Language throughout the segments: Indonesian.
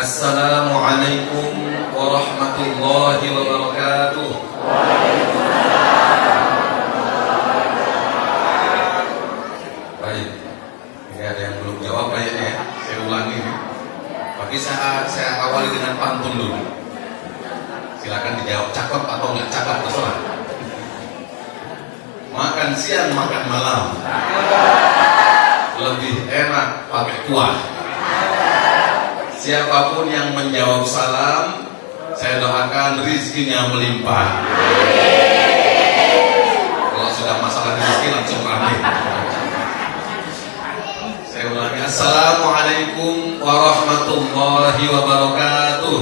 Assalamualaikum warahmatullahi wabarakatuh. Baik, ini ada yang belum jawab kayaknya ya. Saya ulangi nih. Tapi saya awali dengan pantun dulu. Silakan dijawab cakep atau nggak cakep terserah. Makan siang makan malam lebih enak pakai kuah. Siapapun yang menjawab salam, saya doakan rizkinya melimpah. Kalau sudah masalah rezeki langsung rame. Saya ulangi, Assalamualaikum warahmatullahi wabarakatuh.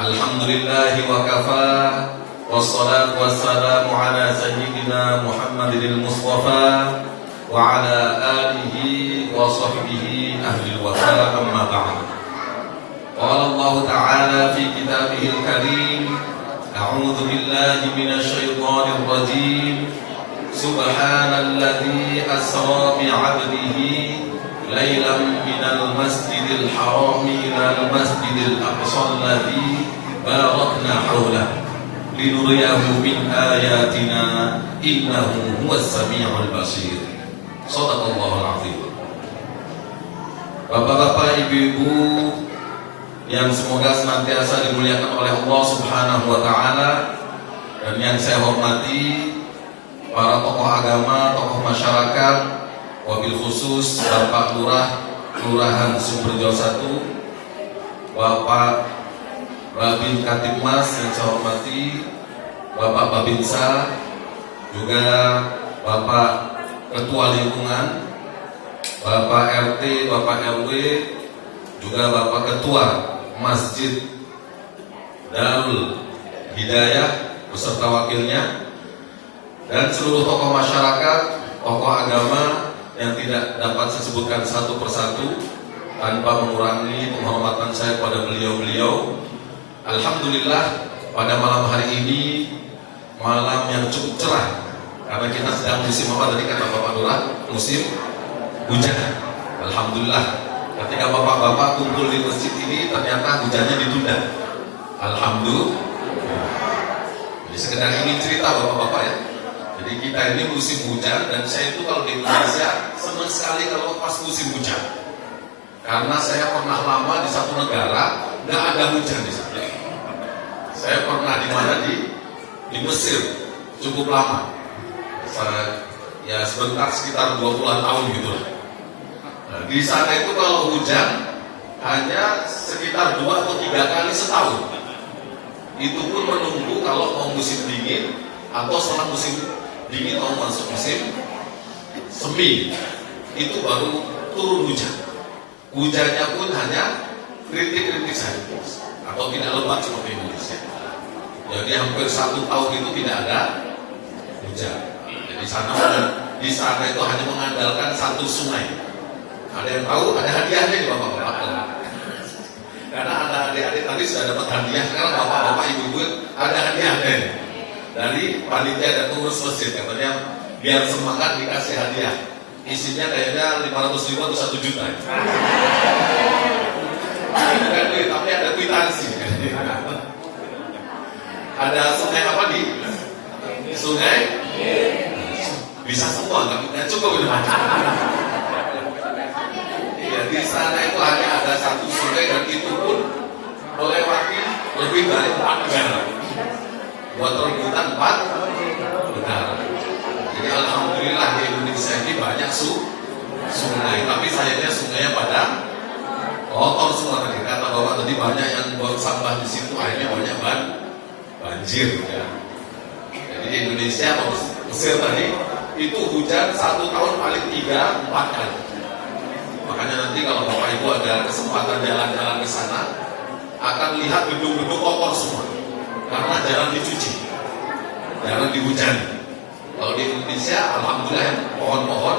Alhamdulillahi wa kafa. Wassalatu wassalamu ala sayyidina Muhammadil Mustafa wa ala alihi wa sahbihi ahli wafa, amma ba'd. Qala Allah ta'ala fi kitabihil karim, a'udzu billahi minasy syaithanir rajim. Subhanalladzi asra bi 'abdihi lailan minal masjidil haram ilal masjidil aqsa alladzi barakna hawlahu linuriyahu min ayatina innahu huwas sami'ul basir. Shadaqallahul azim. Bapak-bapak, ibu-ibu yang semoga senantiasa dimuliakan oleh Allah Subhanahu wa taala, dan yang saya hormati para tokoh agama, tokoh masyarakat, wabil khusus Bapak Lurah Kelurahan Sumberjo 1, Bapak Babin Katipmas yang saya hormati, Bapak Babinsa, juga Bapak Ketua Lingkungan, Bapak RT, Bapak RW, juga Bapak Ketua Masjid Darul Hidayah beserta wakilnya, dan seluruh tokoh masyarakat, tokoh agama yang tidak dapat saya sebutkan satu persatu tanpa mengurangi penghormatan saya pada beliau-beliau. Alhamdulillah, pada malam hari ini malam yang cukup cerah, karena kita sedang musim apa tadi kata Bapak Lurah? Musim hujan. Alhamdulillah, ketika bapak-bapak kumpul di masjid ini ternyata hujannya ditunda. Alhamdulillah. Jadi sekedar ingin cerita bapak-bapak ya. Jadi kita ini musim hujan, dan saya itu kalau di Indonesia senang sekali kalau pas musim hujan. Karena saya pernah lama di satu negara nggak ada hujan di sana. Saya pernah di mana di Mesir cukup lama. Ya sebentar, sekitar 20-an tahun gitu lah. Nah, di sana itu kalau hujan hanya sekitar 2 atau 3 kali setahun. Itu pun menunggu kalau mau musim dingin atau setelah musim dingin mau masuk musim semi, itu baru turun hujan. Hujannya pun hanya kritik-kritik saja atau tidak lebat seperti Indonesia. Jadi hampir 1 tahun itu tidak ada hujan. Jadi di sana itu hanya mengandalkan satu sungai. Ada yang tahu? Ada hadiahnya di bapak-bapak. Karena ada adik-adik tadi sudah dapat hadiah. Sekarang bapak-bapak, ibu-ibu ada hadiahnya dari panitia dan pengurus masjid. Katanya biar semangat dikasih hadiah. Isinya kayaknya 500.000 atau 1 juta. Bukan duit, tapi ada kwitansi. Ada sungai apa di? Sungai? Bisa semua, nggak cukup itu. Iya, di sana itu hanya ada 1 sungai, dan itu pun melewati lebih dari 4 negara. Buat rebutan 4 negara. Jadi alhamdulillah di Indonesia ini banyak sungai, tapi sayangnya sungainya pada kotor semua. Tadi kata bapak tadi banyak yang buang sampah di situ, akhirnya banyak banjir ya. Jadi di Indonesia atau Mesir tadi itu hujan 1 tahun paling 3-4 kali. Makanya nanti kalau bapak ibu ada kesempatan jalan-jalan ke sana, akan lihat gedung-gedung kotor semua karena jarang dicuci, jarang dihujani. Kalau di Indonesia alhamdulillah pohon-pohon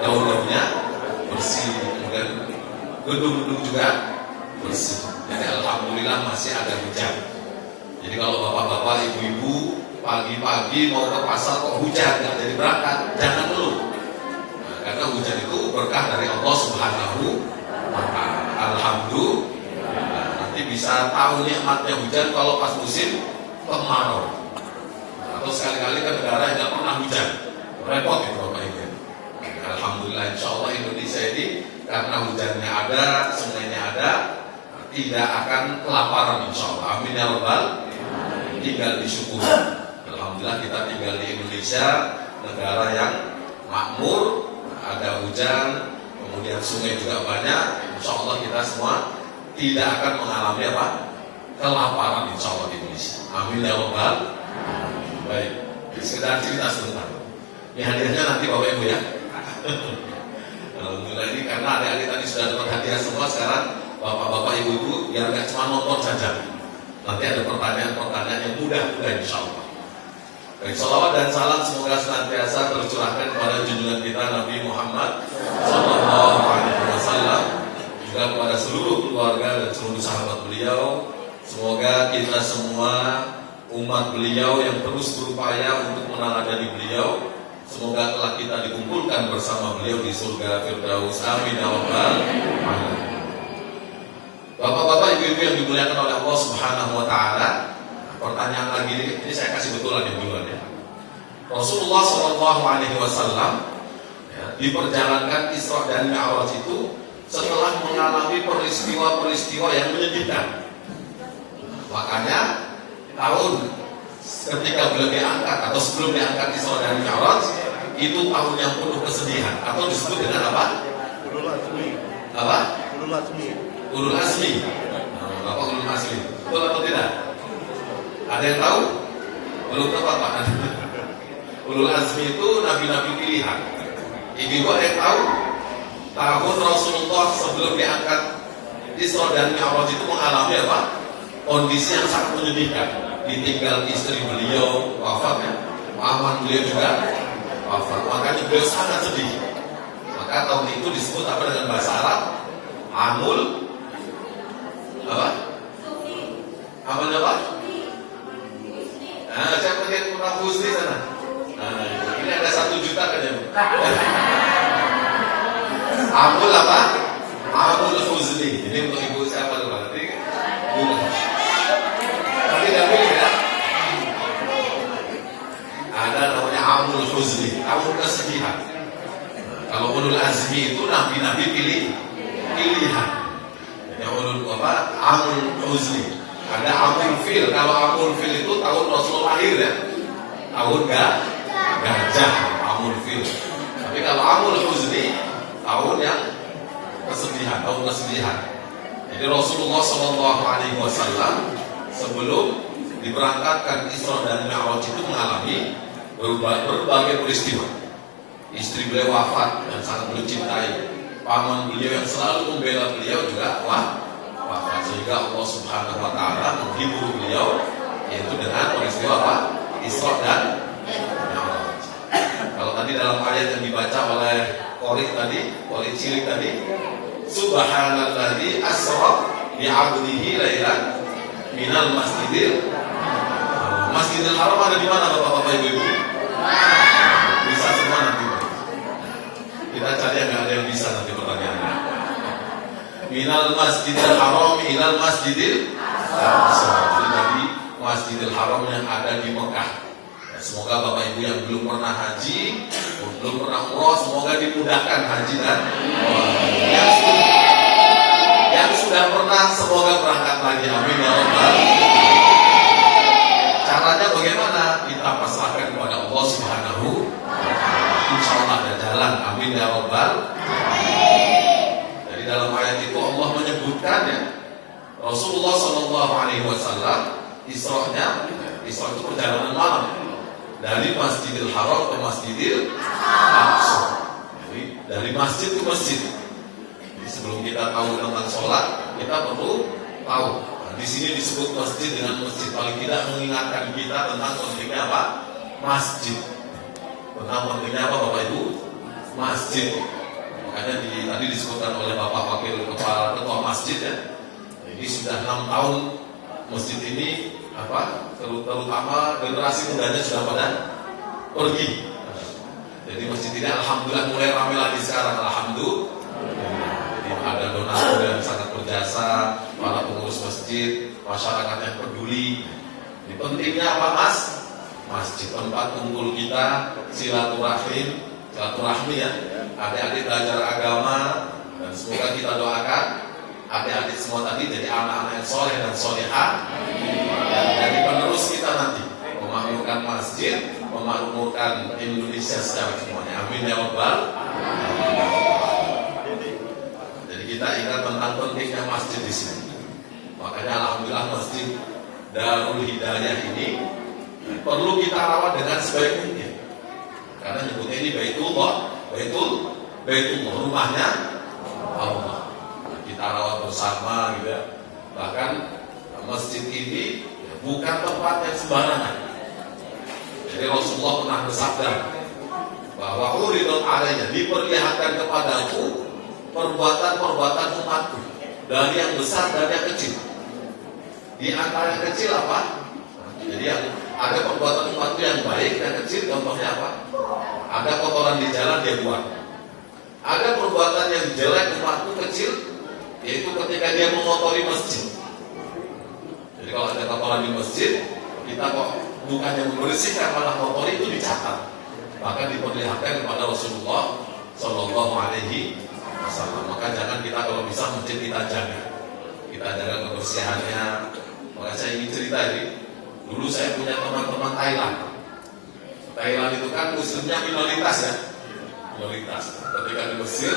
daun-daunnya bersih, kemudian gedung-gedung juga bersih. Jadi alhamdulillah masih ada hujan. Jadi kalau bapak-bapak, ibu-ibu, pagi-pagi mau ke pasar kok hujan nggak jadi berangkat, jangan dulu. Nah, karena hujan itu berkah dari Allah Subhanahu wa Ta'ala. Alhamdulillah. Nanti bisa tahu nikmatnya hujan kalau pas musim kemarau. Atau sekali-kali ke negara yang nggak pernah hujan, repot itu Bapak Ibu. Alhamdulillah, insya Allah Indonesia ini karena hujannya ada, sungainya ada, tidak akan kelaparan insya Allah. Amin ya Rabbal. Tinggal disyukuri. Alhamdulillah kita tinggal di Indonesia, negara yang makmur, ada hujan, kemudian sungai juga banyak. Insya Allah kita semua tidak akan mengalami apa? Kelaparan insya Allah di Indonesia. Amin ya Rabbal. Baik, sekedar cerita sebentar. Ini hadiahnya nanti Bapak Ibu ya. Alhamdulillah, ini karena adik-adik tadi sudah dapat hadiah semua, sekarang Bapak-bapak Ibu-ibu biar nggak cuma nonton saja. Nanti ada pertanyaan-pertanyaan yang mudah insya Allah. Baik, salawat dan salam semoga senantiasa tercurahkan kepada junjungan kita Nabi Muhammad Sallallahu Alaihi Wasallam, juga kepada seluruh keluarga dan seluruh sahabat beliau. Semoga kita semua umat beliau yang terus berupaya untuk meneladani beliau, semoga telah kita dikumpulkan bersama beliau di surga Firdaus. Amin ya Rabbal alamin. Bapak-bapak, ibu-ibu yang dimuliakan oleh Allah Subhanahu wa Ta'ala, pertanyaan lagi ini saya kasih betulan yang duluan ya. Rasulullah Shallallahu Alaihi Wasallam diperjalankan Isra dan Mi'raj itu setelah mengalami peristiwa-peristiwa yang menyedihkan. Makanya tahun ketika beliau diangkat atau sebelum diangkat Isra dan Mi'raj itu tahun yang penuh kesedihan, atau disebut dengan apa? Ulul Azmi. Apa? Ulul Azmi. Ulul Azmi. Apa Ulul Azmi? Betul atau tidak? Ada yang tahu? Belum tepat Pak. Ulul Azmi itu nabi-nabi pilihan. Ibu ada yang tahu? Tahun Rasulullah sebelum diangkat Isra dan Mi'raj itu mengalami apa? Kondisi yang sangat menyedihkan. Ditinggal istri beliau wafat ya. Paman beliau juga wafat. Makanya beliau sangat sedih. Maka tahun itu disebut apa dengan bahasa Arab? Amul apa? Amul apa? Nah, saya pakai kurang Husni sana. Nah, ini ada 1 juta kan ya? Amul apa? Amul Husni. Ini untuk ibu siapa dulu? Nanti tidak pilih ya. Ada namanya Amul Husni, tahun kesedihan. Kalau Ulul Azmi itu nabi-nabi pilihan. Yang Ulul apa? Amul Husni. Ada Amul Fil. Kalau Amul Fil itu tahun Rasul lahir ya. Tahun gajah, Amul Fil. Tapi kalau Amul Husni tahun yang kesedihan, tahun kesedihan. Jadi Rasulullah Shallallahu Alaihi Wasallam sebelum diberangkatkan Isra dan Mi'raj itu mengalami berbagai peristiwa. Istri beliau wafat dan sangat beliau cintai. Paman beliau yang selalu membela beliau juga wafat. Sehingga Allah Subhanahu wa Ta'ala menghibur beliau yaitu dengan peristiwa apa? Isra dan Mi'raj. Kalau tadi dalam ayat yang dibaca oleh Qori cilik tadi, Subhanalladzi asra bi'abdihi lailan minal Masjidil Haram ada di mana Bapak-bapak Ibu-ibu? Bisa semua nanti. Kita cari yang nggak ada yang bisa nanti pertanyaannya. Minal Masjidil Haram minal Masjidil Aqsa. Jadi dari Masjidil Haram yang ada di Mekah. Ya, semoga Bapak Ibu yang belum pernah haji, belum pernah umroh, semoga dimudahkan haji dan yang sudah pernah semoga berangkat lagi. Amin ya Rabbal. Caranya bagaimana? Kita pasrahkan kepada Allah Subhanahu wa Ta'ala. Insya Allah ada jalan. Amin ya Rabbal. Jadi dalam ayat itu Allah menyebutkan ya, Rasulullah Shallallahu Alaihi Wasallam Isra itu perjalanan malam dari Masjidil Haram ke Masjidil Aqsa. Jadi dari masjid ke masjid. Jadi sebelum kita tahu tentang sholat, kita perlu tahu. Di sini disebut masjid dengan masjid, paling tidak mengingatkan kita tentang pentingnya apa? Masjid. Tentang pentingnya apa Bapak Ibu? Masjid. Makanya tadi disebutkan oleh Bapak Wakil Kepala Ketua Masjid ya. Jadi sudah 6 tahun masjid ini terutama generasi mudanya sudah pada pergi. Jadi masjid ini alhamdulillah mulai ramai lagi sekarang, alhamdulillah. Jadi ada donatur yang sangat berjasa, para pengurus masjid, masyarakat yang peduli. Ini pentingnya apa Mas? Masjid tempat kumpul kita, silaturahmi ya. Adik-adik belajar agama, dan semoga kita doakan adik-adik semua tadi jadi anak-anak yang soleh dan solehah, dan jadi penerus kita nanti memakmurkan masjid, memakmurkan Indonesia secara semuanya. Amin ya Rabbal. Jadi kita ingat tentang pentingnya masjid di sini. Makanya alhamdulillah masjid Darul Hidayah ini perlu kita rawat dengan sebaik mungkin. Karena nyebutnya ini Baitullah, rumahnya Allah. Kita rawat bersama gitu ya. Bahkan masjid ini bukan tempat yang sembarangan. Jadi Rasulullah pernah bersabda bahwa uridul alayya, diperlihatkan kepadaku perbuatan-perbuatan umatku, dari yang besar dan yang kecil. Di antara yang kecil apa? Jadi yang ada perbuatan umatku yang baik dan kecil, contohnya apa? Ada kotoran di jalan dia buang. Ada perbuatan yang jelek umatku kecil, yaitu ketika dia mengotori masjid. Jadi kalau ada kotoran di masjid, kita kok bukannya membersihkan malah kotori, itu dicatat. Bahkan diperlihatkan kepada Rasulullah Shallallahu Alaihi Wasallam. Maka jangan kita kalau bisa masjid kita jaga kebersihannya. Maka saya ingin cerita ini. Dulu saya punya teman-teman Thailand. Thailand itu kan muslimnya minoritas ya, minoritas. Ketika di Mesir,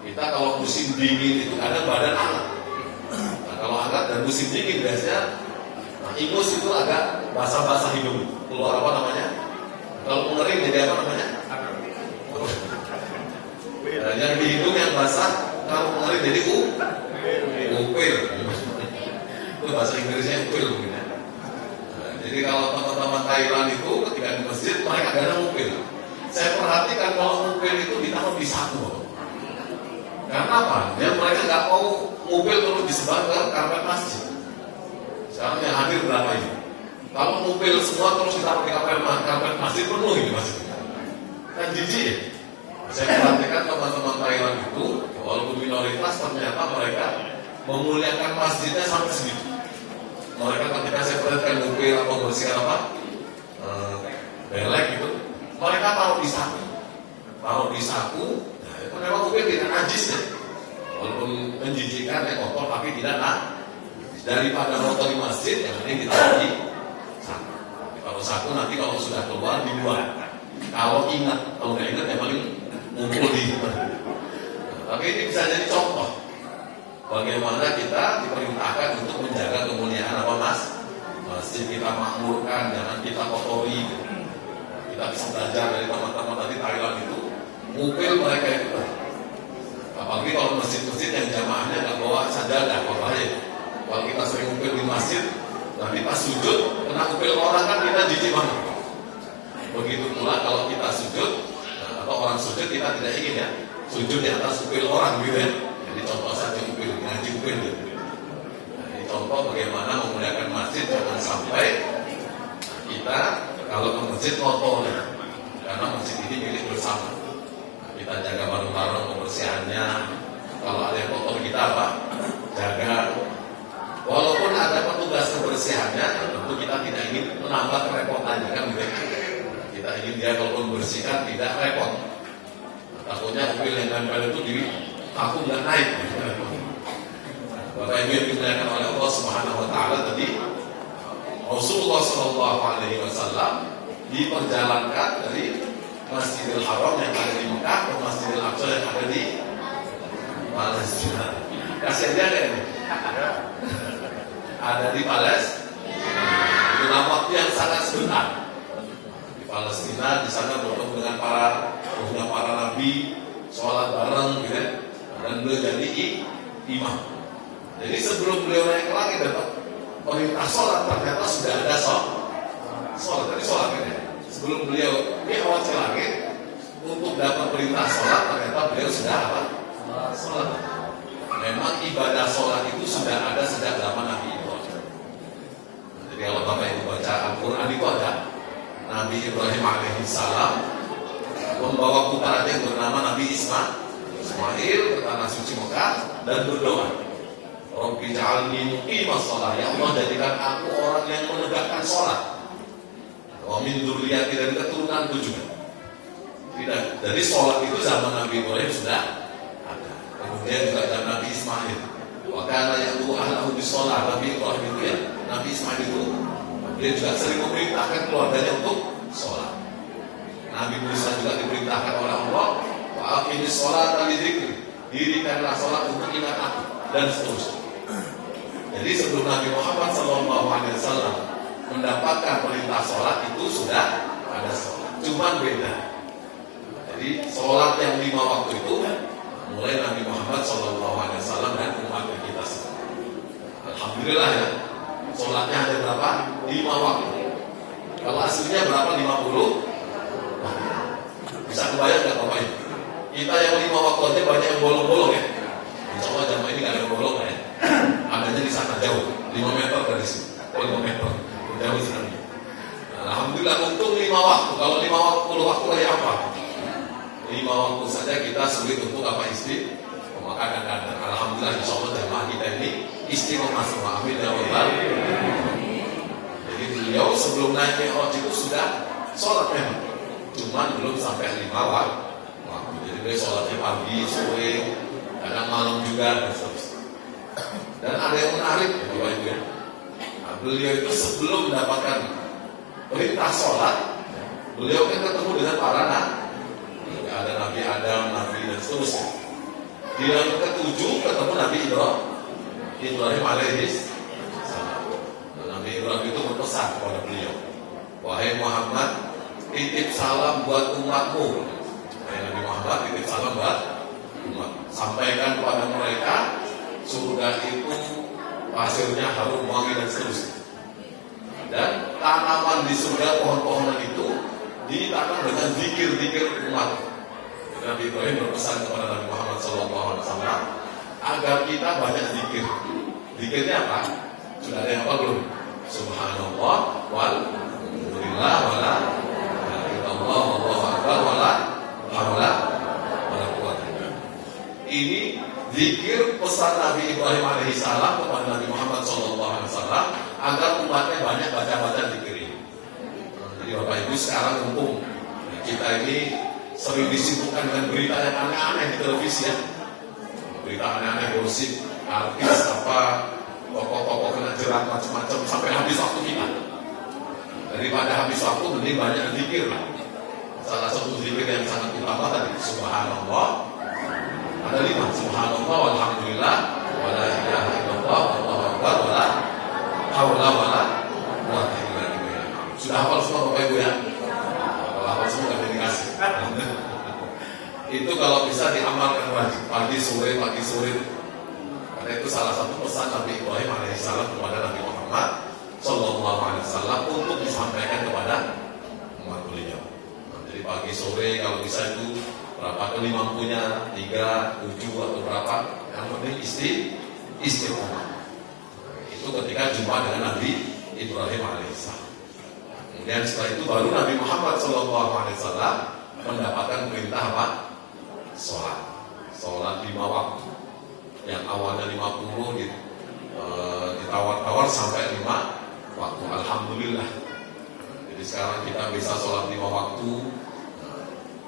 kita kalau musim dingin itu kadang badan hangat. Nah, kalau hangat dan musim dingin biasanya ingus itu agak basah-basah hidung, keluar apa namanya? Kalau mengering jadi apa namanya? Nah, yang di hidung yang basah, kalau mengering jadi upil. Itu bahasa Inggrisnya upil mungkin ya. Nah, jadi kalau teman-teman Thailand itu ketika di masjid mereka kadang upil. Saya perhatikan kalau upil itu ditaruh di saku. Karena apa? Dia mereka nggak mau upil terus disebar ke karpet masjid. Sekarang yang hadir berapa ini? Kalau mobil semua terus ditaruh di karpet masjid penuh ini masjid. Kan jijik ya? Saya perhatikan teman-teman Thailand itu, walaupun minoritas, ternyata mereka memuliakan masjidnya sampai segitu. Mereka ketika saya perhatikan mobil atau bersihkan apa, belek gitu, mereka taruh di saku. Nah, itu memang mobil tidak najis ya. Walaupun menjijikkan, kotor, tapi tidak daripada motor di masjid, yang penting ditaruh di saku. Kalau saku nanti kalau sudah keluar dibuang. Kalau nggak ingat ya paling ngumpul di. Tapi ini bisa jadi contoh bagaimana kita diperintahkan untuk menjaga kemuliaan apa Mas? Masjid kita makmurkan, jangan kita kotori. Kita bisa belajar dari teman-teman tadi Thailand itu, mobil mereka itu. Apalagi kalau masjid-masjid yang jamaahnya nggak bawa sajadah, bahaya. Kalau kita sering ngupil di masjid, nanti pas sujud, kena ngupil orang kan kita jijik banget. Begitu pula kalau kita sujud, atau orang sujud kita tidak ingin ya, sujud di atas ngupil orang gitu ya. Jadi contoh saja ngupil, ngaji ngupil gitu. Jadi contoh bagaimana memuliakan masjid, jangan sampai kita kalau ke masjid kotor ya. Karena masjid ini milik bersama. Kita jaga bareng-bareng kebersihannya. Kalau ada yang kotor kita apa? Jaga. Walaupun ada petugas kebersihannya, tentu kita tidak ingin menambah kerepotannya kan gitu. Kita ingin dia kalau membersihkan tidak repot. Takutnya mobil yang nempel itu di aku nggak naik. Bapak Ibu yang dimuliakan oleh Allah Subhanahu Wa Taala tadi, Rasulullah Shallallahu Alaihi Wasallam diperjalankan dari Masjidil Haram yang ada di Mekah ke Masjidil Aqsa yang ada di Palestina. Kasih aja deh ini. Ada di Palestina dalam waktu yang sangat sebentar. Di Palestina, di sana bertemu dengan para nabi, sholat bareng, gitu, dan beliau jadi imam. Jadi sebelum beliau naik ke langit dapat perintah sholat, ternyata sudah ada sholat. Tadi sholat kan ya? Sebelum beliau mi'raj ke langit untuk dapat perintah sholat, ternyata beliau sudah apa? Sholat. Memang ibadah sholat itu sudah ada sejak zaman Nabi Ibrahim. Nabi Ibrahim alaihissalam membawa putranya yang bernama Nabi Ismail ke tanah suci Mekah dan berdoa, Rabbi ja'alni muqimas shalah, ya Allah jadikan aku orang yang menegakkan sholat, wa min dzurriyyati, dari keturunanku juga. Tidak, jadi sholat itu zaman Nabi Ibrahim sudah ada. Kemudian juga zaman Nabi Ismail, wa kana ya'muru ahlahu bis-shalah. Nabi Ibrahim itu ya, Nabi Ismail itu dia juga sering memerintahkan keluarganya untuk sholat. Nabi Musa juga diperintahkan oleh Allah, wa aqimis sholata li dzikri, dirikanlah sholat untuk ingat aku, dan seterusnya. Jadi sebelum Nabi Muhammad SAW mendapatkan perintah sholat itu sudah ada sholat, cuman beda. Jadi sholat yang 5 waktu itu mulai Nabi Muhammad SAW dan umat kita semua. Alhamdulillah ya, sholatnya ada berapa? 5 waktu. Kalau aslinya berapa? 50. Bisa kebayang nggak Bapak Ibu? Kita yang 5 waktu aja banyak yang bolong-bolong ya. Insya Allah jamaah ini nggak ada yang bolong ya. Adanya di sana jauh, 5 meter dari sini. 5 meter jauh sekali. Nah, alhamdulillah untung 5 waktu. Kalau 50 waktu lagi apa? 5 waktu saja kita sulit untuk apa makanan kadang. Alhamdulillah insya Allah jamaah kita ini istiqomah semua. Amin ya Allah. Jadi beliau sebelum naik Mi'raj itu sudah sholat memang, cuman belum sampai 5 waktu. Jadi beliau sholatnya pagi, sore, kadang malam juga dan seterusnya. Dan ada yang menarik ya Bapak Ibu ya. Nah, beliau itu sebelum mendapatkan perintah sholat, beliau kan ketemu dengan para nabi. Ada Nabi Adam, Nabi dan seterusnya. Di yang ke-7 ketemu Nabi Ibrahim alaihissalam. Nabi Ibrahim itu berpesan kepada beliau, wahai Muhammad, titip salam buat umatmu. Wahai Nabi Muhammad, titip salam buat umat. Sampaikan kepada mereka, surga itu pasirnya harum wangi dan seterusnya. Dan tanaman di surga, pohon-pohonan itu ditanam dengan zikir-zikir umat. Nabi Ibrahim berpesan kepada Nabi Muhammad SAW agar kita banyak zikir. Zikirnya apa? Sudah ada yang apa belum? Subhanallah walhamdulillah wala ilaha illallah wallahu akbar wala haula wala quwwata illa billah. Ini zikir pesan Nabi Ibrahim alaihissalam kepada Nabi Muhammad SAW agar umatnya banyak baca zikir ini. Jadi Bapak Ibu sekarang mumpung kita ini sering disibukkan dengan berita yang aneh-aneh di televisi ya, berita aneh-aneh, gosip, artis apa, tokoh-tokoh kena jerat macam-macam sampai habis waktu kita. Daripada habis waktu mending banyak zikir. Salah satu zikir yang sangat utama tadi Subhanallah, ada 5, Subhanallah walhamdulillah wala ilaha illallah wallahu akbar wala haula wala quwwata illa billah. Sudah hafal semua Bapak Ibu ya? Kalau hafal semua nggak dikasih. Itu kalau bisa diamalkan wajib pagi sore. Karena itu salah satu pesan Nabi Ibrahim alaihissalam kepada Nabi Muhammad SAW untuk disampaikan kepada umat beliau. Jadi pagi sore kalau bisa itu berapa kali mampunya, 3, 7 atau berapa, yang penting istiqomah. Itu ketika jumpa dengan Nabi Ibrahim alaihissalam. Kemudian setelah itu baru Nabi Muhammad SAW mendapatkan perintah apa? Sholat 5 waktu. Yang awalnya 50 ditawar-tawar sampai 5 waktu. Alhamdulillah. Jadi sekarang kita bisa sholat 5 waktu.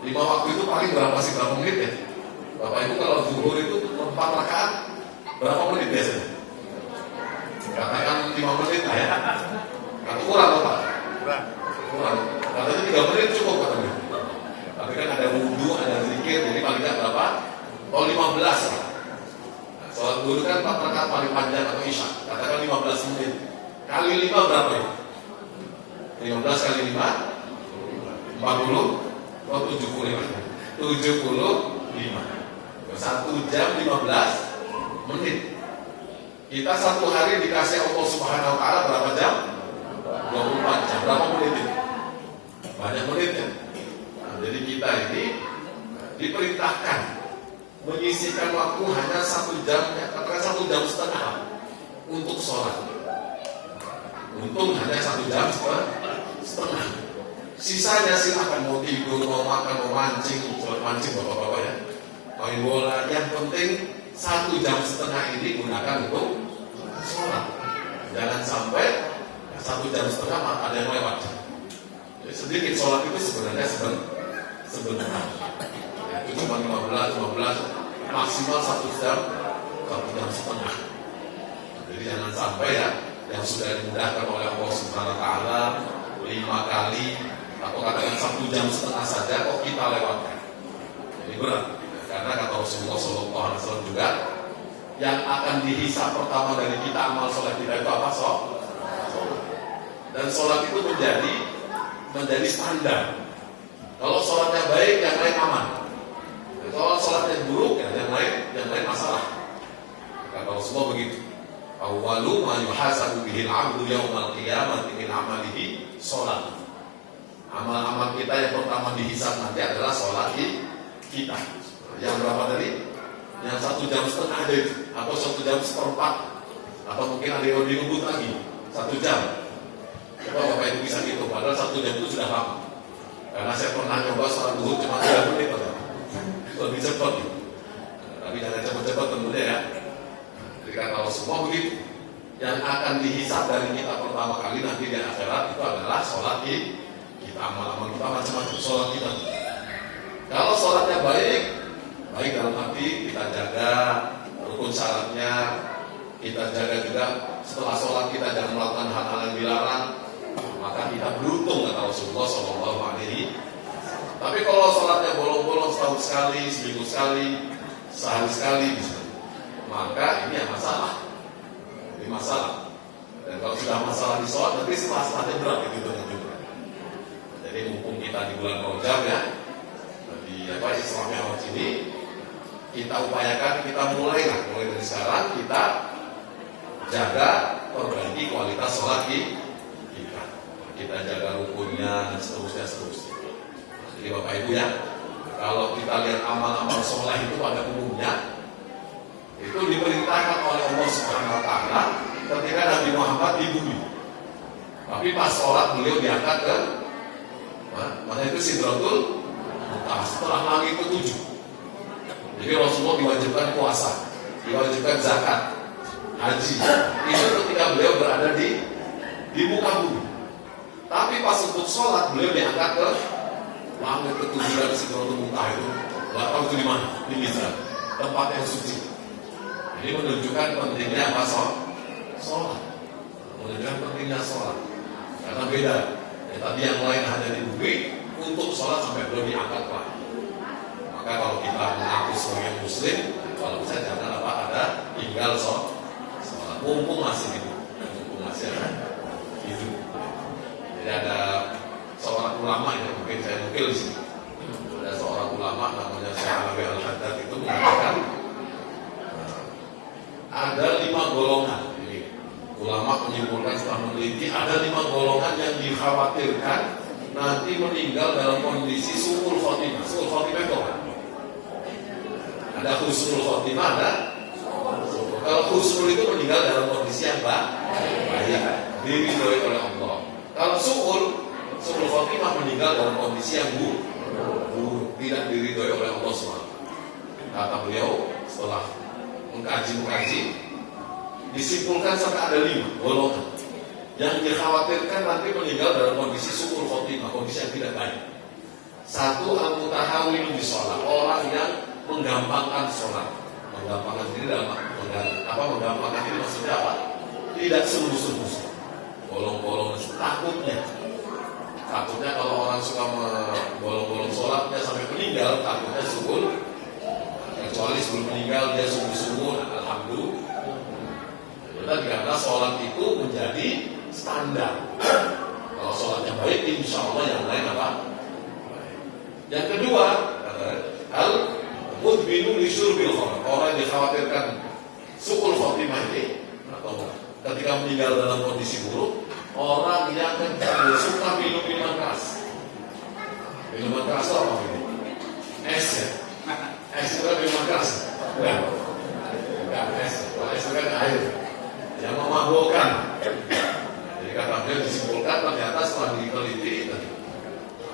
5 waktu itu paling berapa menit ya? Bapak Ibu kalau zuhur itu 4 rakaat berapa menit biasanya? Katakan 5 menit lah ya. Atau kurang Bapak? Kurang. Katanya 3 menit cukup katanya. Tapi kan ada wudhu, ada zikir, jadi paling tidak berapa? 15 lah. Sholat zuhur kan 4 rakaat paling panjang atau isya. Katakan 15 menit. Kali 5 berapa ya? 15 kali 5 40 atau 75. 75. 1 jam 15 menit. Kita satu hari dikasih Allah Subhanahu wa taala berapa jam? 24 jam. Berapa menit itu? Banyak menit ya. Nah, jadi kita ini diperintahkan menyisihkan waktu hanya 1 jam, ya, katakan 1 jam setengah untuk sholat. Untung hanya 1 jam setengah. Sisanya silakan mau tidur, mau makan, mau mancing, bapak-bapak ya, main bola. Yang penting 1,5 jam ini gunakan untuk sholat. Jangan sampai 1,5 jam ada yang lewat. Jadi sedikit sholat itu sebenarnya sebentar. Itu cuma 15, maksimal 1,5 jam. Jadi jangan sampai ya, yang sudah dimudahkan oleh Allah Subhanahu Wa Taala 5 kali atau katakan 1,5 jam saja kok kita lewatkan. Jadi berat. Karena kata Rasulullah SAW juga, yang akan dihisab pertama dari kita amal sholat kita itu apa? Sholat. Dan sholat itu menjadi standar. Kalau sholatnya baik, yang lain aman. Kalau sholatnya buruk, ya yang lain masalah. Kata Rasulullah begitu. Awwalu ma yuhasabu bihil 'abdu yaumal qiyamati min 'amalihi sholat. Amal-amal kita yang pertama dihisab nanti adalah sholat kita. Yang berapa tadi? Yang 1,5 jam ada itu, atau 1,4 jam, atau mungkin ada yang lebih ngebut lagi 1 jam. Coba bapak itu bisa gitu, padahal 1 jam itu sudah lama. Karena saya pernah coba sholat duhur cuma 3 menit aja. Itu lebih cepat gitu. Tapi jangan cepat-cepat tentunya ya. Jadi kata Rasulullah begitu. Yang akan dihisab dari kita pertama kali nanti di akhirat itu adalah sholat kita, amal-amal kita macam-macam sholat kita. Kalau sholatnya baik dalam arti kita jaga rukun syaratnya, kita jaga juga setelah sholat kita jangan melakukan hal-hal yang dilarang, maka kita beruntung kata Rasulullah SAW. Tapi kalau sholatnya bolong-bolong setahun sekali, seminggu sekali, sehari sekali, maka ini yang masalah. Ini masalah. Dan kalau sudah masalah di sholat, nanti setelah-setelahnya berat itu juga. Jadi mumpung kita di bulan Rajab ya, di Isra Mi'raj ini, kita upayakan, kita mulai dari sekarang kita jaga, perbaiki kualitas sholat kita. Kita jaga rukunnya dan seterusnya. Jadi Bapak Ibu ya, kalau kita lihat amal-amal sholat itu pada umumnya itu diperintahkan oleh Allah Subhanahu Wa Taala ketika Nabi Muhammad di bumi. Tapi pas sholat beliau diangkat ke mana itu Sidratul Muntaha setelah langit ke-7. Jadi Rasulullah diwajibkan puasa, diwajibkan zakat, haji. Itu ketika beliau berada di muka bumi. Tapi pas untuk sholat beliau diangkat ke langit ke-7 dari Sidratul Muntaha itu. Gak tahu itu di mana, di Mizrah, tempat yang suci. Ini menunjukkan pentingnya apa? Sholat. Menunjukkan pentingnya sholat. Karena beda. Ya, tadi yang lain hanya di bumi, untuk sholat sampai belum diangkat lah. Maka kalau kita mengaku sebagai muslim, kalau bisa jangan ada tinggal sholat. Mumpung masih hidup. Jadi ada seorang ulama ya, mungkin saya nukil di sini. Ada seorang ulama namanya Syekh Alawi Al-Haddad itu mengatakan ada 5 golongan. Ini ulama menyimpulkan setelah meneliti ada 5 golongan yang dikhawatirkan nanti meninggal dalam kondisi su'ul khotimah. Su'ul khotimah itu apa? Ada husnul khotimah, ada su'ul. Kalau husnul itu meninggal dalam kondisi yang baik, diridhoi oleh Allah. Kalau su'ul khotimah meninggal dalam kondisi yang buruk, tidak diridhoi oleh Allah SWT. Kata beliau setelah mengkaji, disimpulkan sampai ada 5 golongan yang dikhawatirkan nanti meninggal dalam kondisi su'ul khotimah, kondisi yang tidak baik. 1, al-mutahawwin di sholat, orang yang menggampangkan sholat. Menggampangkan diri dalam menggampangkan diri maksudnya apa? Tidak sungguh-sungguh, bolong-bolong, takutnya kalau orang suka bolong-bolong sholatnya sampai meninggal, takutnya su'ul. Kecuali sebelum meninggal dia sungguh-sungguh, alhamdulillah. Tadi karena sholat itu menjadi standar. Kalau sholatnya baik, insya Allah yang lain apa? Yang kedua, al-mudbinu li syurbil khamr. Orang yang dikhawatirkan su'ul khotimah ini, atau ketika meninggal dalam kondisi buruk, orang yang suka minum minuman keras. Minuman keras itu apa ini? Es ya. Es itu kan minuman keras. Bukan es. Kalau es itu kan air yang memabukkan. Jadi kata beliau disimpulkan ternyata setelah diteliti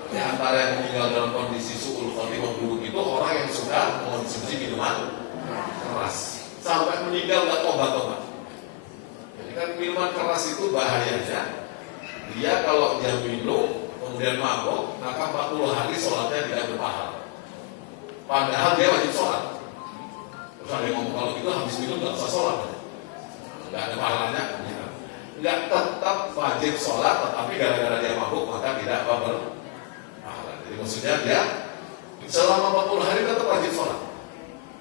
Di antara yang meninggal dalam kondisi su'ul khotimah buruk itu orang yang sudah mengonsumsi minuman keras sampai meninggal nggak tobat-tobat. Jadi kan minuman keras itu bahayanya, dia kalau dia minum kemudian mabuk, maka 40 hari sholatnya tidak berpahala. Padahal dia wajib sholat. Terus ada yang ngomong kalau gitu habis minum nggak usah sholat, nggak ada pahalanya. Nggak, tetap wajib sholat, tetapi gara-gara dia mabuk maka tidak berpahala. Jadi maksudnya dia selama 40 hari tetap wajib sholat,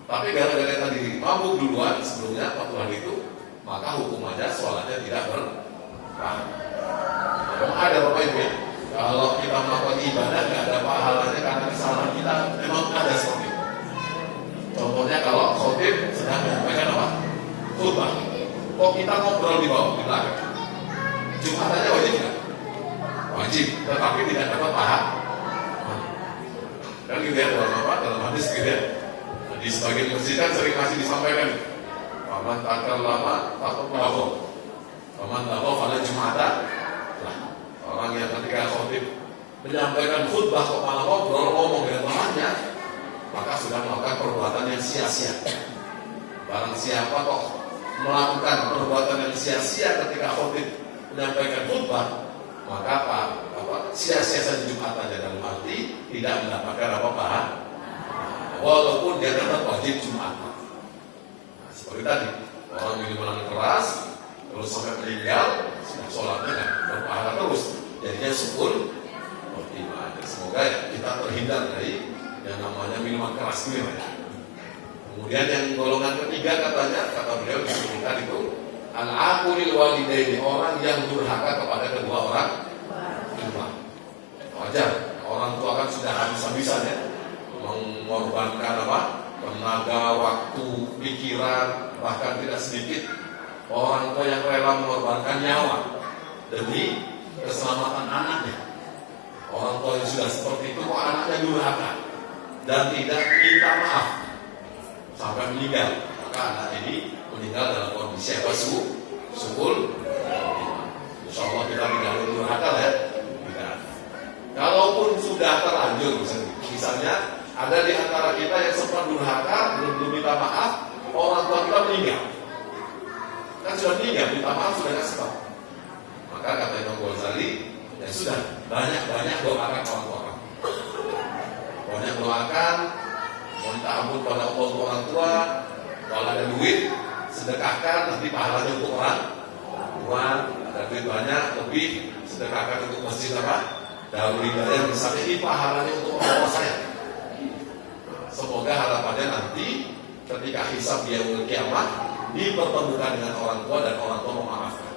tapi gara-gara tadi mabuk duluan sebelumnya 40 hari itu, maka hukumannya sholatnya tidak berpahala. Memang ada Bapak Ibu ya, kalau kita melakukan ibadah nggak ada pahalanya karena kesalahan kita, memang ada seperti itu. Contohnya kalau khotib sedang menyampaikan apa? Khutbah. Kok kita ngobrol di bawah, di belakang? Jumatannya wajib nggak? Wajib, tetapi tidak dapat pahala. Kan gitu ya, dalam hadis gitu ya. Di sebagian masjid kan sering masih disampaikan, paman takal lama takut bahwa paman takut pada Jumatan. Nah, orang yang ketika khotib menyampaikan khutbah kok malah ngobrol ngomong dengan temannya, maka sudah melakukan perbuatan yang sia-sia. Barang siapa kok melakukan perbuatan yang sia-sia ketika khotib menyampaikan khutbah, maka sia-sia saja Jumatannya, dalam arti tidak mendapatkan apa-apa, walaupun dia tetap wajib Jumatan. Nah, seperti tadi, orang minuman keras terus sampai meninggal, sholatnya nggak berpahala terus, jadinya syukur. Semoga ya kita terhindar dari yang namanya minuman keras ini. Kemudian yang golongan ketiga katanya, kata beliau disebutkan itu al-aqulil walidaini, orang yang durhaka kepada kedua orang tua. Wajar, orang tua kan sudah habis-habisan ya, mengorbankan apa? Tenaga, waktu, pikiran, bahkan tidak sedikit orang tua yang rela mengorbankan nyawa demi keselamatan anaknya. Orang tua yang sudah seperti itu kok anaknya durhaka dan tidak minta maaf sampai meninggal, maka anak ini meninggal dalam kondisi apa? Syukur. Insya Allah kita tidak durhaka ya. Tidak. Kalaupun sudah terlanjur, misalnya ada di antara kita yang sempat durhaka, belum minta maaf, orang tua kita meninggal. Kan sudah meninggal, minta maaf sudah nggak sebab. Maka kata Imam Ghazali, ya sudah, banyak-banyak doakan orang tua. Banyak doakan, minta ampun pada Allah untuk orang tua. Kalau ada duit, sedekahkan, nanti pahalanya untuk orang tua. Ada duit banyak, lebih sedekahkan untuk masjid apa? Darul Hidayah, misalnya ini pahalanya untuk orang tua saya. Semoga harapannya nanti ketika hisab dia kiamat dipertemukan dengan orang tua dan orang tua memaafkan.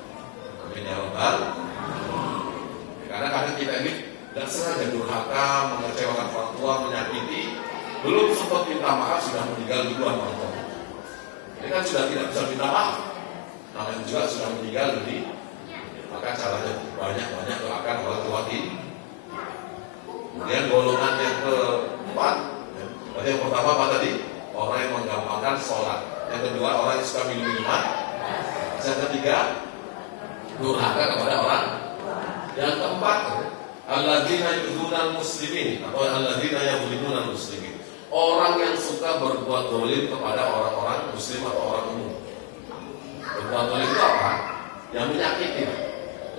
Amin ya rabbal. Karena kadang kita ini tidak sengaja durhaka, mengecewakan orang tua, menyakiti, belum sempat minta maaf sudah meninggal duluan orang tua. Ini kan sudah tidak bisa minta maaf, namanya juga sudah meninggal jadi, maka caranya banyak-banyak doakan orang tua ini. Kemudian golongan yang keempat, yang pertama apa tadi? Orang yang menggampangkan sholat. Yang kedua, orang yang suka minum-minuman. Yang ketiga, durhaka kepada orang. Yang keempat, alladzina yu'dhunal muslimin atau alladzina yadhlimunal muslimin. Orang yang suka berbuat zalim kepada orang-orang muslim atau orang umum. Berbuat zalim itu apa? Yang menyakiti.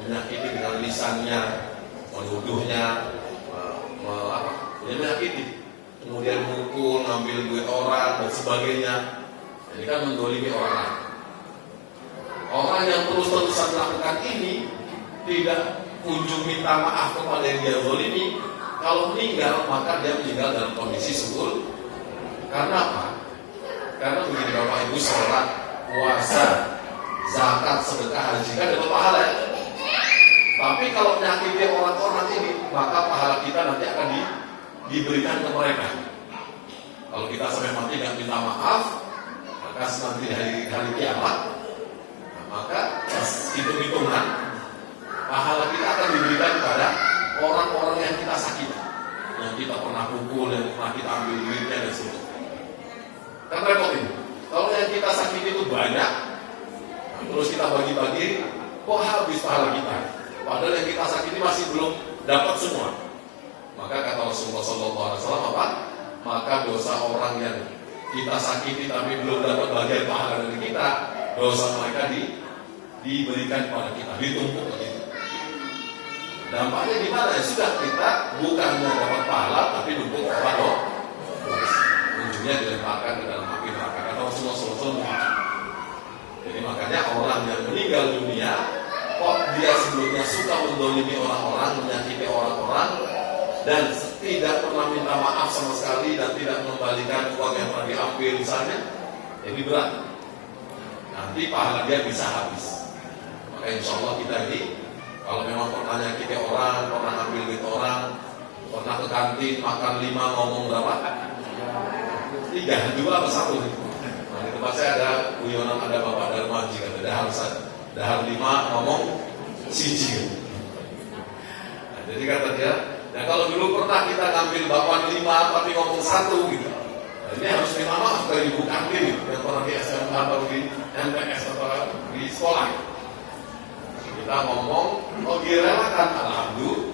Menyakiti dengan lisannya, menuduhnya, yang menyakiti. Kemudian mukul, ngambil duit orang dan sebagainya. Jadi kan mendolimi orang lain. Orang yang terus-terusan melakukan ini tidak kunjung minta maaf kepada yang dia zalimi, kalau meninggal maka dia meninggal dalam kondisi syukur. Karena apa? Karena begini Bapak Ibu, sholat, puasa, zakat, sedekah, haji kan dapat pahala ya. Tapi kalau menyakiti orang-orang ini, maka pahala kita nanti akan diberikan ke mereka. Kalau kita sampai mati nggak minta maaf, maka nanti hari kiamat, maka hitung-hitungan pahala kita akan diberikan kepada orang-orang yang kita sakiti, yang kita pernah pukul, yang pernah kita ambil duitnya dan sebagainya. Kan repot ini. Kalau yang kita sakiti itu banyak, terus kita bagi-bagi, kok habis pahala kita? Padahal yang kita sakiti masih belum dapat semua. Maka kata Rasulullah SAW apa? Maka dosa orang yang kita sakiti tapi belum dapat bagian pahala dari kita, dosa mereka diberikan kepada kita, ditumpuk begitu. Dampaknya gimana? Ya sudah, kita bukan mau dapat pahala tapi numpuk apa dong? Ujungnya dilemparkan ke dalam api neraka. Kata Rasulullah SAW. Jadi makanya orang yang meninggal dunia, kok dia sebelumnya suka mendolimi orang-orang, menyakiti orang-orang, dan tidak pernah minta maaf sama sekali dan tidak mengembalikan uang yang pernah diambil misalnya, ini berat. Nanti pahala dia bisa habis. Maka insya Allah kita ini, kalau memang pernah nyakiti orang, pernah ambil duit orang, pernah ke kantin makan 5 ngomong berapa? 3, 2 atau 1? Nah, di tempat saya ada guyonan, ada Bapak Darmaji kata dahar 5 ngomong siji. Nah, jadi kata dia, nah kalau dulu pernah kita ngambil bakwan 5 tapi ngomong 1 gitu. Nah, ini harus minta maaf dari ibu kantin gitu, yang pernah di SMK atau di MTS atau di sekolah. Kita ngomong, oh direlakan, alhamdulillah.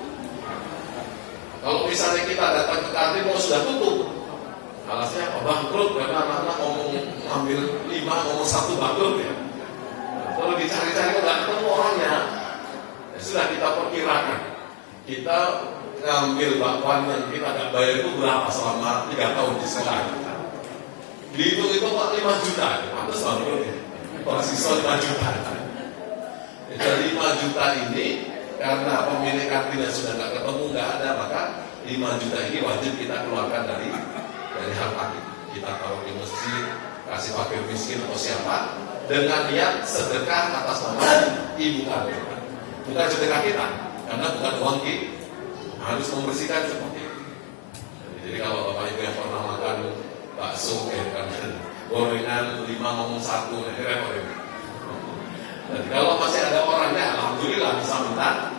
Kalau misalnya kita datang ke kantin mau sudah tutup, alasnya apa? Bangkrut, karena anak-anak ngomong ngambil 5, ngomong 1 bangkrut ya. Kalau dicari-cari nggak ketemu orangnya, ya sudah kita perkirakan. Kita ngambil bakwan yang kita nggak bayar itu berapa selama 3 tahun di sekolah. Dihitung itu 5 juta, pantas bangkrut ya. Kalau siswa 5 juta. Jadi 5 juta ini karena pemilik kantinnya sudah nggak ketemu, nggak ada, maka 5 juta ini wajib kita keluarkan dari harta kita taruh di masjid, kasih fakir miskin atau siapa, dengan niat sedekah atas nama ibu kantin. Bukan sedekah kita, karena bukan uang kita, harus membersihkan seperti itu. Jadi kalau bapak ibu yang pernah makan bakso, gorengan 5 ngomong 1, ini repot ini. Jadi kalau masih ada orangnya, alhamdulillah bisa minta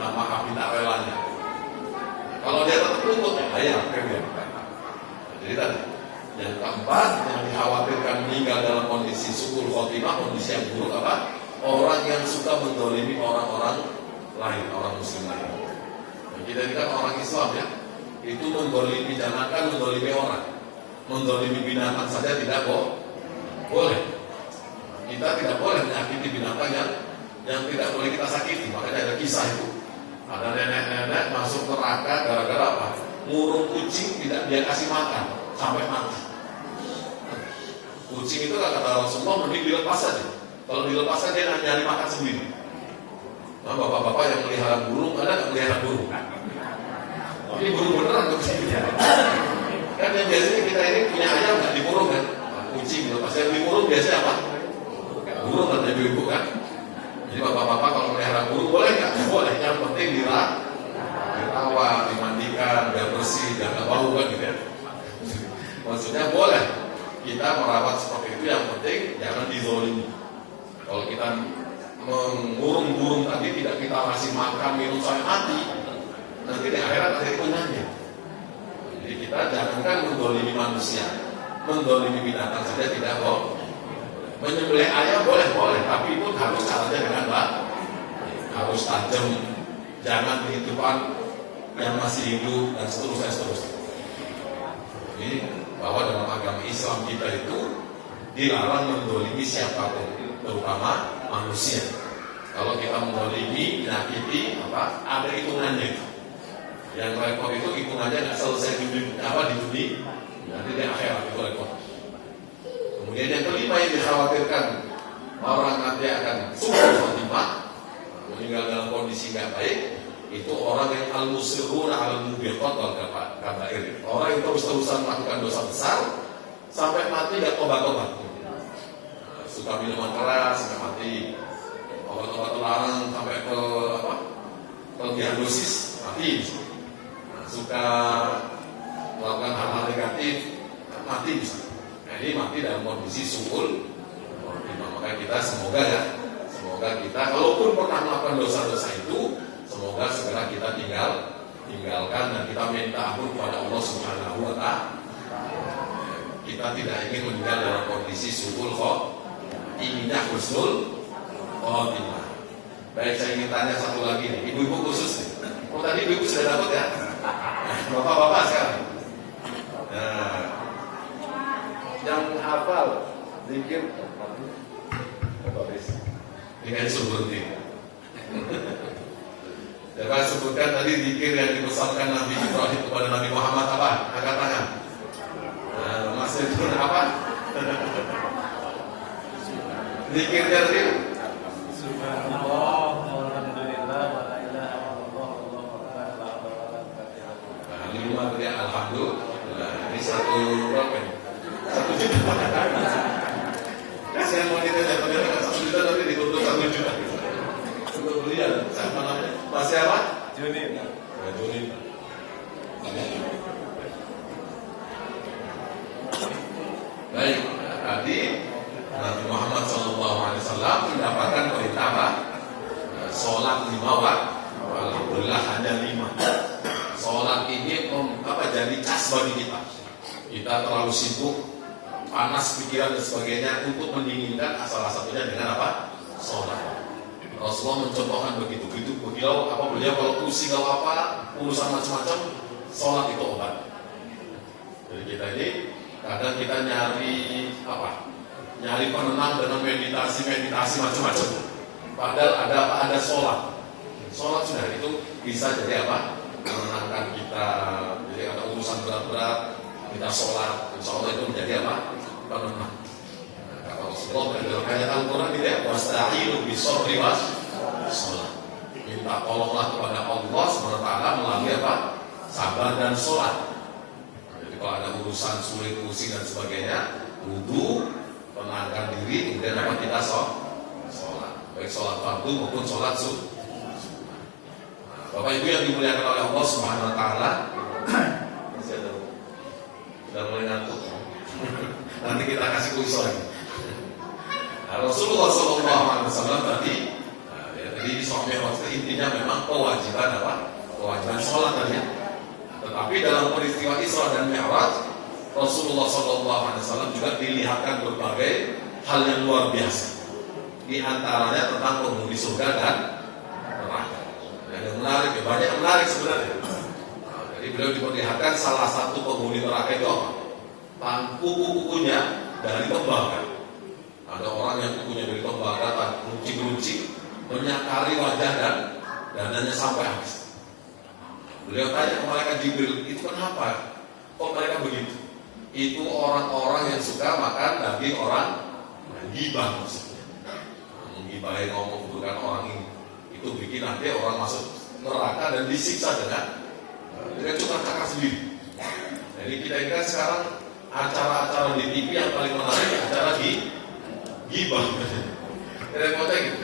maaf, minta relanya. Kalau dia tetap tuntut, ya bayar. Jadi tadi, yang keempat yang dikhawatirkan meninggal dalam kondisi su'ul khotimah, kondisi yang buruk apa? Orang yang suka mendolimi orang-orang lain, orang muslim lain. Nah, kita ini kan orang Islam ya, itu mendolimi, jangankan mendolimi orang, mendolimi binatang saja tidak boleh. Kita tidak boleh menyakiti binatang yang tidak boleh kita sakiti. Makanya ada kisah itu, ada nenek-nenek masuk neraka gara-gara apa? Ngurung kucing tidak dia kasih makan sampai mati. Kucing itu kata Rasulullah mending dilepas saja. Kalau dilepas saja dia nyari makan sendiri. Nah, bapak-bapak yang melihara burung, ada nggak melihara burung? Ini burung beneran kucing. Kan yang biasanya kita ini punya ayam nggak dikurung kan? Kucing dilepas, yang dikurung biasanya apa? Burung atau ibu-ibu kan? Jadi bapak-bapak kalau melihara burung boleh nggak? Boleh. Yang penting dirawat, dimandikan, biar bersih, jangan bau kan gitu ya. Maksudnya boleh kita merawat seperti itu, yang penting jangan dizolimi. Kalau kita mengurung burung tadi tidak kita kasih makan, minum sampai mati, nanti di akhirat ada hitungannya. Jadi kita jangankan mendolimi manusia, mendolimi binatang saja tidak boleh. Menyembelih ayam boleh, tapi itu harus caranya dengan baik, harus tajam, jangan di depan yang masih hidup dan seterusnya. Ini bahwa dalam agama Islam kita itu dilarang mendolimi siapapun, terutama manusia. Kalau kita mendolimi, menyakiti, ada hitungannya. Yang repot itu hitungannya nggak selesai di dunia, nanti di akhirat itu repot. Kemudian yang kelima yang dikhawatirkan orang nanti akan su'ul khotimah, meninggal dalam kondisi nggak baik, itu orang yang al-musirruna al-mubiqat wal kabair. Orang yang terus-terusan melakukan dosa besar sampai mati nggak tobat-tobat. Suka minuman keras sampai mati, obat-obat terlarang sampai ke diagnosis mati. Suka melakukan hal-hal negatif mati bisa. Nah, ini mati dalam kondisi su'ul khotimah. Maka kita semoga kita kalaupun pernah melakukan dosa-dosa itu, semoga segera kita tinggalkan dan kita minta ampun kepada Allah Subhanahu wa Ta'ala. Kita tidak ingin meninggal dalam kondisi su'ul khotimah, inginnya husnul khotimah. Baik, saya ingin tanya satu lagi nih, ibu-ibu khusus nih. Oh tadi ibu-ibu sudah dapat ya? Bapak-bapak sekarang. Nah, yang hafal zikir Bapak bisa. Ini kan suruh berhenti. Jangan sebutkan tadi zikir yang dipesankan Nabi Ibrahim kepada Nabi Muhammad apa? Angkat tangan. Nah, masih itu apa? Zikirnya tadi. Subhanallah, walhamdulillah, wa la ilaha illallah, wallahu akbar, Nah, 5 tadi alhamdulillah. Ini satu berapa ini? 1 juta. Kasihan wanita yang ternyata 1 juta tapi dituntut 1 juta. Untuk beliau, siapa namanya? Masih apa? Juni. Ya, Juni. Baik, tadi Nabi Muhammad SAW mendapatkan perintah apa? Sholat 5 waktu. Alhamdulillah hanya 5. Sholat ini jadi cas bagi kita. Kita terlalu sibuk, panas pikiran dan sebagainya untuk mendinginkan salah satunya dengan apa? Sholat. Rasulullah mencontohkan begitu. Beliau kalau pusing apa urusan macam-macam, sholat itu obat. Jadi kita ini kadang kita nyari apa? Nyari penenang dengan meditasi macam-macam. Padahal ada sholat. Sholat sudah itu bisa jadi apa? Menenangkan kita. Jadi ada urusan berat-berat, kita sholat, insya Allah itu menjadi apa? Penenang. Rasulullah dalam ayat Al-Quran tidak wasta'inu bis-sabri was-sholat. Minta tolonglah kepada Allah SWT melalui apa? Sabar dan sholat. Jadi kalau ada urusan sulit, pusing dan sebagainya, wudu, tenangkan diri, kemudian apa kita sholat. Baik sholat fardu maupun sholat sunnah. Bapak Ibu yang dimuliakan oleh Allah Subhanahu Wa Taala, masih ada, sudah mulai ngantuk. Nanti kita kasih kuis lagi. Rasulullah SAW tadi, jadi Isra Mi'raj intinya memang kewajiban apa? Kewajiban sholat tadi. Tetapi dalam peristiwa Isra dan Mi'raj, Rasulullah SAW juga dilihatkan berbagai hal yang luar biasa. Di antaranya tentang penghuni surga dan neraka. Yang menarik, banyak yang menarik sebenarnya. Jadi beliau diperlihatkan salah satu penghuni neraka itu apa? Kuku-kukunya dari tembaga. Ada orang yang kukunya dari tembaga, runcing-runcing, menyakari wajah dan dananya sampai habis. Beliau tanya ke malaikat Jibril, itu kenapa? Kok mereka begitu? Itu orang-orang yang suka makan daging orang gibah maksudnya. Menggibahin ngomong bukan orang ini. Itu bikin nanti orang masuk neraka dan disiksa dengan cakar sendiri. Jadi kita ini kan sekarang acara-acara di TV yang paling menarik acara gibah. Repotnya gitu.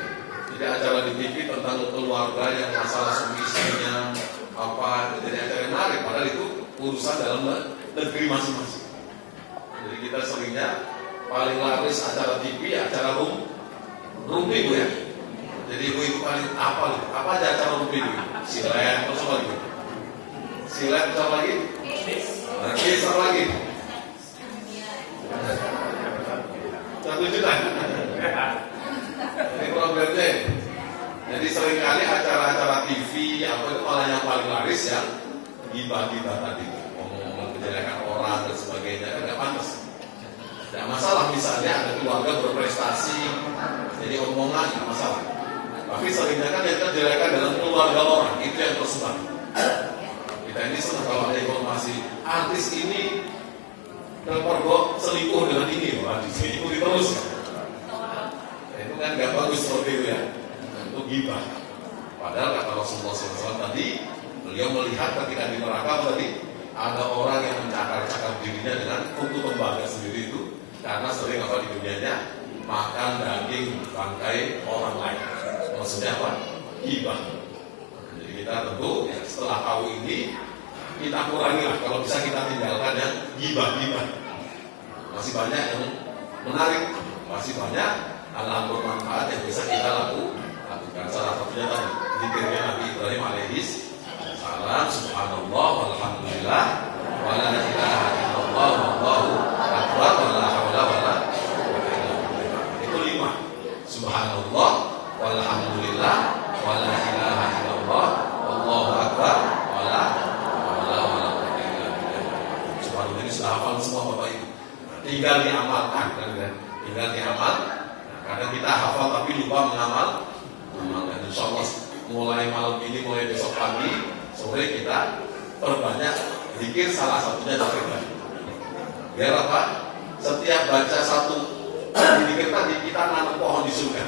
Jadi acara di TV tentang keluarga yang masalah suami istrinya apa, jadi acara yang menarik. Padahal itu urusan dalam negeri masing-masing. Jadi kita seringnya paling laris acara TV, acara rumpi Bu ya. Jadi ibu itu paling apa aja acara rumpi Bu? Silet, terus apa lagi? Silet terus apa lagi? Kis apa lagi? 1 juta. Ini problemnya. Jadi seringkali acara-acara TV apa itu malah yang paling laris yang gibah-gibah tadi, ngomong-ngomong kejelekan orang dan sebagainya, kan nggak pantas. Tidak masalah misalnya ada keluarga berprestasi, jadi omongan nggak masalah. Tapi seringnya kan yang kejelekan dalam keluarga orang itu yang tersebar. Kita ini senang kalau ada informasi artis ini terpergok selingkuh dengan ini, selingkuh terus. Itu kan nggak bagus seperti itu ya. Itu gibah. Padahal kata Rasulullah SAW tadi, beliau melihat ketika di neraka tadi ada orang yang mencakar-cakar dirinya dengan kuku tembaga sendiri itu karena sering apa di dunianya makan daging bangkai orang lain. Maksudnya apa? Gibah. Jadi kita tentu ya, setelah tahu ini kita kurangilah, kalau bisa kita tinggalkan yang gibah-gibah. Masih banyak yang menarik, masih banyak hal-hal bermanfaat yang bisa kita lakukan. Salah satunya tadi zikirnya Nabi Ibrahim alaihis salam, subhanallah walhamdulillah wa la ilaha illallah wallahu akbar wa la haula wa la quwwata illa billah. Itu 5. Subhanallah walhamdulillah wa la ilaha illallah wallahu akbar wa la haula wa la tinggal diamalkan kan ya. Tinggal diamal. Nah, kadang kita hafal tapi lupa mengamalkan. Insya Allah mulai malam ini, mulai besok pagi, sore kita perbanyak zikir, salah satunya zikir tadi. Biar apa? Setiap baca satu zikir tadi kita nanam pohon di surga.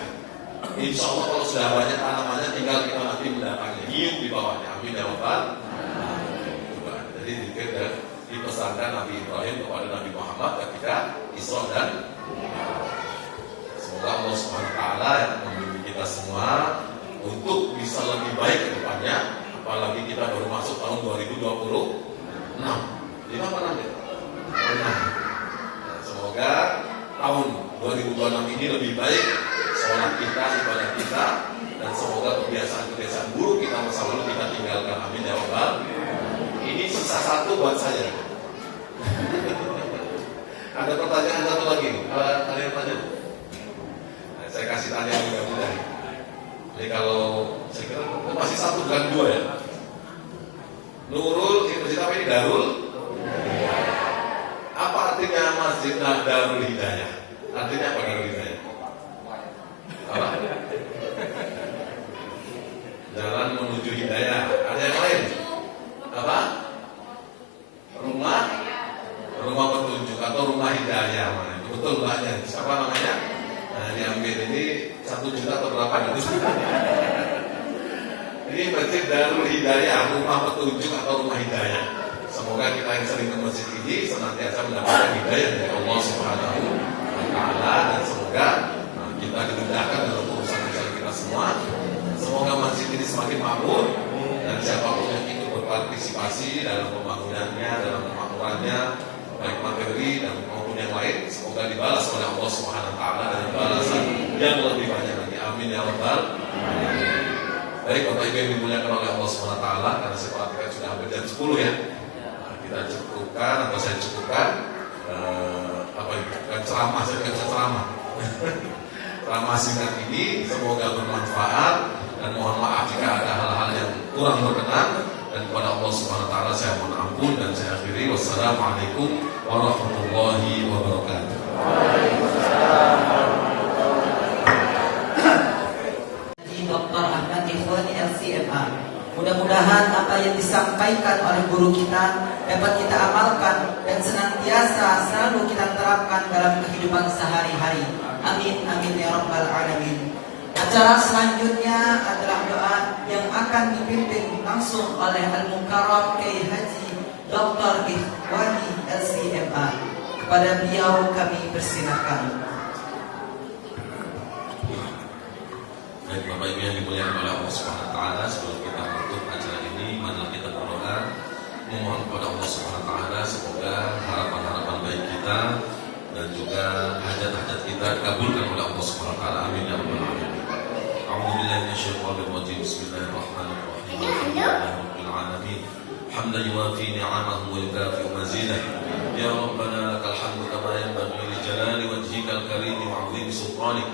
Insya Allah kalau sudah banyak tanamannya, tinggal kita nanti mendatangi, hiup di bawahnya. Amin ya rabbal. Jadi zikir dan dipesankan Nabi Ibrahim kepada Nabi Muhammad ketika Isra dan semoga Allah Subhanahu wa taala yang membimbing kita semua untuk bisa lebih baik ke depannya, apalagi kita baru masuk tahun 2026. 5 apa 6 ya? 6. Nah, semoga tahun 2026 ini lebih baik sholat kita, ibadah kita, dan semoga kebiasaan-kebiasaan buruk kita masa lalu kita tinggalkan. Amin ya rabbal. Ini sisa satu buat saya. Ada pertanyaan satu lagi? Ada yang tanya? Nah, saya kasih tanya mudah-mudah. Jadi kalau saya kira masih satu bukan dua ya. Nurul, masjid apa ini? Darul. Apa artinya masjid Darul Hidayah? Artinya apa Darul Hidayah? Apa? Jalan menuju hidayah. Ada yang lain? Apa? Rumah petunjuk atau rumah hidayah. Mana? Itu betul mbaknya. Siapa namanya? Nah, diambil ini 1 juta atau berapa gitu? Ini masjid Darul Hidayah, rumah petunjuk atau rumah hidayah. Semoga kita yang sering ke masjid ini senantiasa mendapatkan hidayah dari Allah Subhanahu wa taala, dan semoga kita dimudahkan dalam urusan-urusan kita semua. Semoga masjid ini semakin makmur, dan siapapun yang ikut berpartisipasi dalam pembangunannya, dalam pemakmurannya, baik materi dan maupun yang lain, semoga dibalas oleh Allah Subhanahu wa taala dengan balasan yang lebih banyak lagi. Amin ya rabbal alamin. Baik Bapak Ibu yang dimuliakan oleh Allah Subhanahu wa taala, karena saya perhatikan sudah hampir jam 10 ya. Nah, kita cukupkan atau saya cukupkan apa itu? Bukan ceramah, saya bukan ceramah. Ceramah singkat ini semoga bermanfaat, dan mohon maaf jika ada hal-hal yang kurang berkenan, dan kepada Allah Subhanahu wa taala saya mohon ampun, dan saya akhiri. Wassalamualaikum warahmatullahi wabarakatuh. Dr. Ahmad Ikhwani LCMA. Mudah-mudahan apa yang disampaikan oleh guru kita dapat kita amalkan dan senantiasa selalu kita terapkan dalam kehidupan sehari-hari. Amin amin ya rabbal alamin. Acara selanjutnya adalah doa yang akan dipimpin langsung oleh Al-Mukarram Kiai Haji Dr. Ikhwani LCMA. Kepada beliau kami persilakan. Baik Bapak Ibu yang dimuliakan oleh Allah Subhanahu wa taala, sebelum kita menutup acara ini, marilah kita berdoa memohon kepada Allah Subhanahu wa taala semoga harapan-harapan baik kita dan juga hajat-hajat kita dikabulkan oleh Allah Subhanahu wa taala. Amin ya rabbal alamin. A'udzubillahi minasyaitonir rajim. Bismillahirrahmanirrahim. Alhamdulillahirabbil alamin. Hamdan yuwafi ni'amahu wa yukafi'u mazidah. Ya Rabbana lakal hamdu kama yanbaghi li jalali wajhikal karim wa 'azimi sultanik.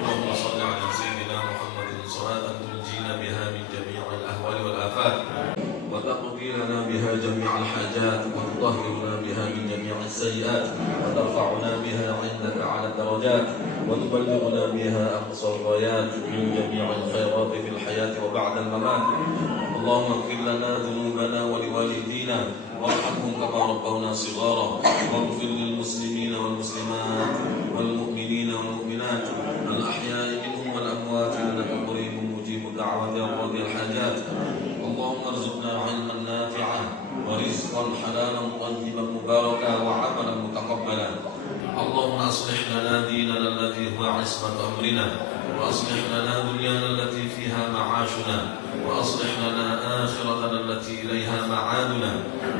Allahumma shalli 'ala sayyidina Muhammadin salatan tunjina biha min jami'il ahwali wal afat wa taqdi lana biha jami'al hajat wa tutahhiruna biha min jami'is sayyi'at wa tarfa'una biha 'indaka 'ala darajat wa tuballighuna biha aqsal ghayat min jami'il khairat fil hayati wa ba'da al mamat. Allahumma ighfir lana dhunubana wa liwalidina warhamhum kama rabbawna shighara waghfir lil muslimina wal muslimat wal mu'minina wal mu'minat al ahya'i minhum wal amwat innaka qaribun mujibud da'wati radiyal hajat. Allahumma arzuqna 'ilman nafi'an wa rizqan halalan tayyiban mubarakan wa 'amalan mutaqabbalan. Allahumma aslih lana dinana alladhi huwa 'ismatu amrina wa aslih lana dunyana allati fiha ma'ashuna وأصلح لنا آخرتنا التي إليها معادنا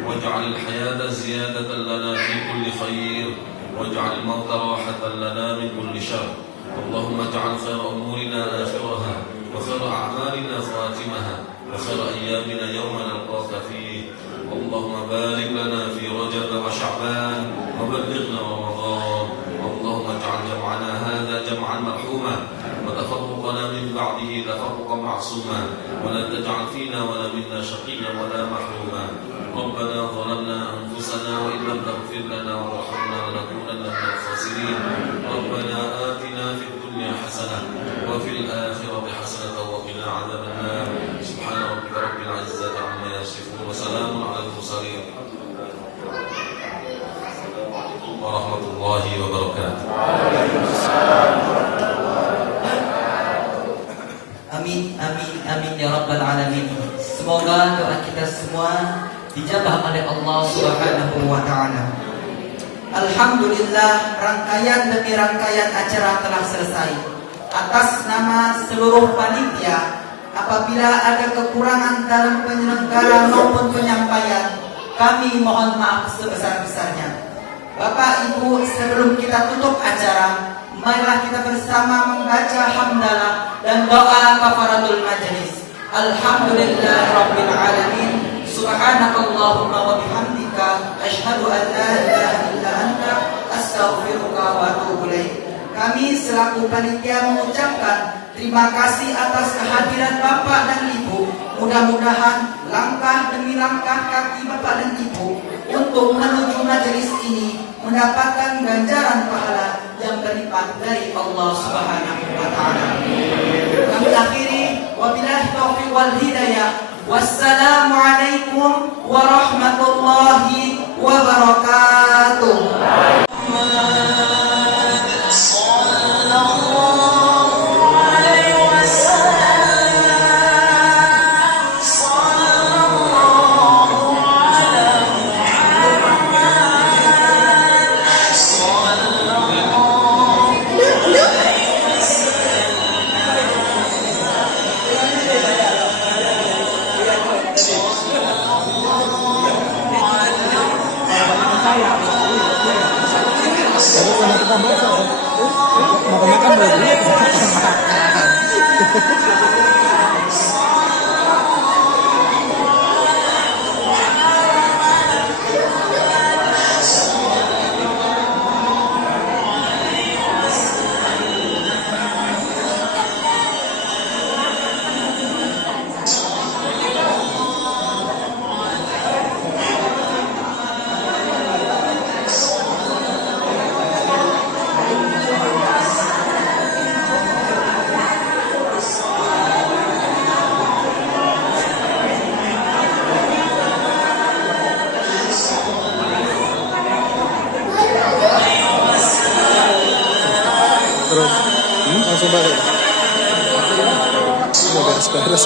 واجعل الحياة زيادة لنا في كل خير واجعل الموت راحة لنا من كل شر. اللهم اجعل خير أمورنا آخرها وخير أعمالنا خواتمها وخير أيامنا يوم نلقاك فيه. اللهم بارك لنا في رجب وشعبان وبلغنا رمضان. اللهم اجعل جمعنا هذا جمعا مرحوما وتفرقنا من بعده تفرقا معصوما. معصوما ولا تجعل فينا ولا منا شقيا ولا محروما ربنا ظلمنا أنفسنا وإن لم تغفر لنا وارحمنا لنكونن من الخاسرين ربنا آتنا في الدنيا حسنة وفي الآخرة حسنة وقنا عذاب النار سبحان ربك رب العزة عما يصفون وسلام على المرسلين السلام عليكم ورحمة الله وبركاته. Amin, amin, amin ya rabbal alamin. Semoga doa kita semua dijabah oleh Allah Subhanahu wa taala. Alhamdulillah, rangkaian demi rangkaian acara telah selesai. Atas nama seluruh panitia, apabila ada kekurangan dalam penyelenggara maupun penyampaian, kami mohon maaf sebesar-besarnya. Bapak Ibu, sebelum kita tutup acara, marilah kita bersama membaca hamdalah dan doa kafaratul majelis. Alhamdulillahirabbil alamin. Subhanakallahumma wa bihamdika asyhadu an la ilaha illa anta astaghfiruka wa atubu ilaik. Kami selaku panitia mengucapkan terima kasih atas kehadiran Bapak dan Ibu. Mudah-mudahan langkah demi langkah kaki Bapak dan Ibu untuk menuju majelis ini mendapatkan ganjaran pahala yang berlipat dari Allah Subhanahu wa taala. Kami akhiri wabillahi taufiq wal hidayah. Wassalamualaikum warahmatullahi wabarakatuh. Makan lagi. Terus langsung balik. Beres-beres.